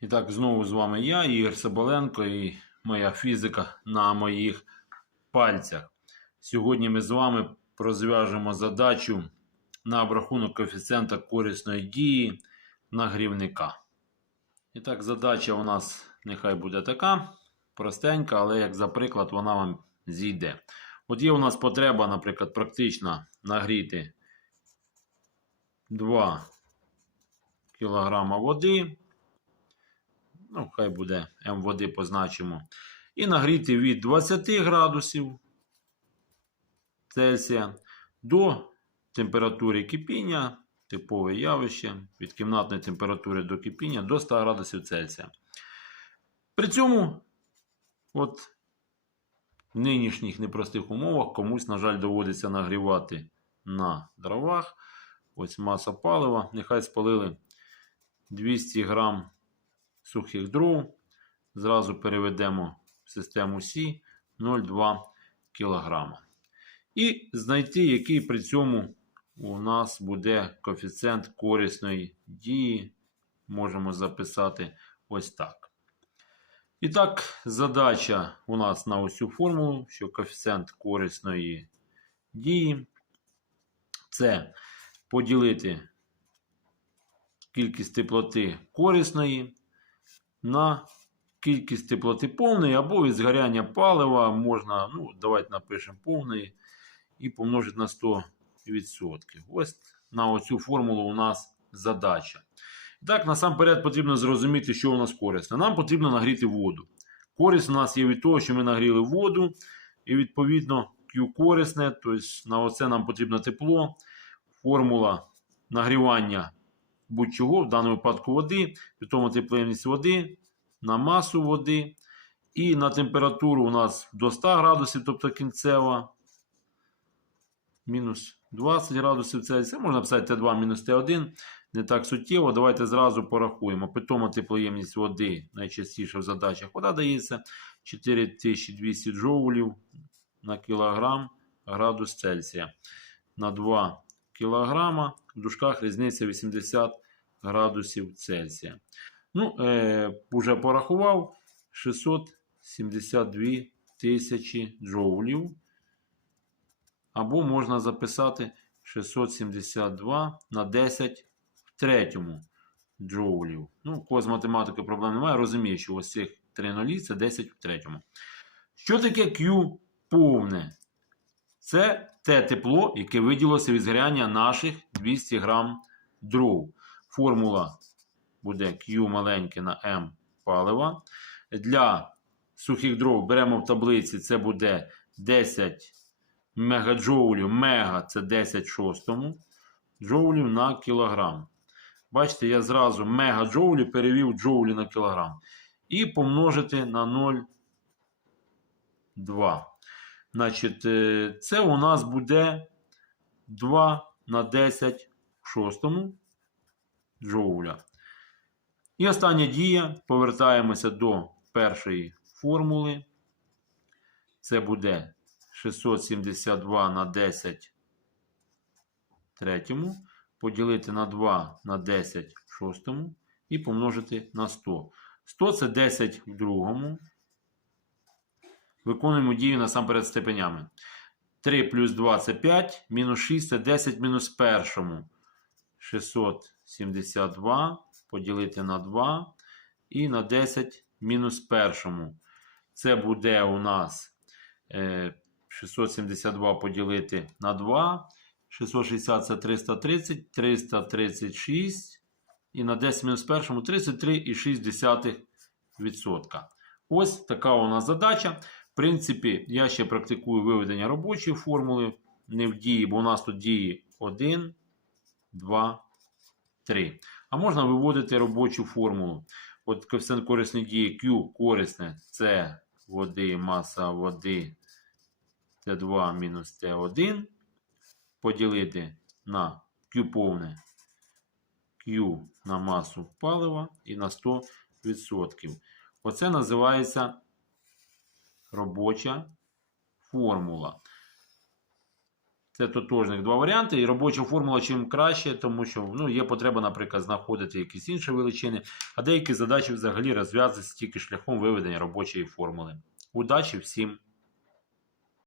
І так, знову з вами я, Ігор Соболенко, і моя фізика на моїх пальцях. Сьогодні ми з вами розв'яжемо задачу на обрахунок коефіцієнта корисної дії нагрівника. І так, задача у нас нехай буде така простенька, але як за приклад вона вам зійде. От є у нас потреба, наприклад, практично нагріти 2 кг води. Ну, хай буде М води позначимо. І нагріти від 20 градусів Цельсія до температури кипіння, типове явище, від кімнатної температури до кипіння до 100 градусів Цельсія. При цьому, от в нинішніх непростих умовах комусь, на жаль, доводиться нагрівати на дровах. Ось маса палива. Нехай спалили 200 грам сухих дров. Зразу переведемо в систему Сі 0,2 кг. І знайти, який при цьому у нас буде коефіцієнт корисної дії. Можемо записати ось так. І так, задача у нас на цю формулу, що коефіцієнт корисної дії це поділити кількість теплоти корисної на кількість теплоти повної або від згоряння палива можна, ну, давайте напишемо повної і помножити на 100%. Ось на оцю формулу у нас задача. І так, насамперед потрібно зрозуміти, що у нас корисне. Нам потрібно нагріти воду. Користь у нас є від того, що ми нагріли воду, і відповідно Q корисне, тобто на оце нам потрібно тепло. Формула нагрівання будь-чого, в даному випадку води, тому тепловність води на масу води. І на температуру у нас до 100 градусів, тобто кінцева. Мінус 20 градусів Цельсія. Можна писати Т2 мінус Т1. Не так суттєво. Давайте зразу порахуємо. Питома теплоємність води найчастіше в задачах. Вода дається 4200 джоулів на кілограм градус Цельсія. На 2 кілограма в дужках різниця 80 градусів Цельсія. Ну, е, вже порахував 672 тисячі джоулів. Або можна записати 672 на 10 в третьому джоулів. Ну, у кого з математикою проблем немає, розуміє, що ось цих 3 нулі це 10 в третьому. Що таке Q повне? Це те тепло, яке виділося від згоряння наших 200 грам дров. Формула буде Q маленьке на M палива. Для сухих дров беремо в таблиці, це буде 10 мегаджоулів. Мега це 10 шостому джоулів на кілограм. Бачите, я зразу мегаджоулі перевів джоулі на кілограм. І помножити на 0,2. Значить, е, це у нас буде 2 на 10 в шостому джоуля. І остання дія. Повертаємося до першої формули. Це буде 672 на 10 в третьому. Поділити на 2 на 10 в шостому. І помножити на 100. 100 це 10 в другому. Виконуємо дію насамперед степенями. 3 плюс 2 це 5, мінус 6 це 10 мінус першому. 672 поділити на 2 і на 10 мінус першому. Це буде у нас е, 672 поділити на 2. 660 це 330, 336. І на 10 мінус першому 33,6%. Ось така у нас задача. Принципі, я ще практикую виведення робочої формули. Не в дії, бо у нас тут дії 1, 2, 3. А можна виводити робочу формулу. От коефіцієнт корисної дії Q корисне це води, маса води Т2 мінус Т1. Поділити на Q повне Q на масу палива і на 100%. Оце називається робоча формула. Це тотожних два варіанти. І робоча формула чим краще, тому що ну, є потреба, наприклад, знаходити якісь інші величини, а деякі задачі взагалі розв'язуються тільки шляхом виведення робочої формули. Удачі всім!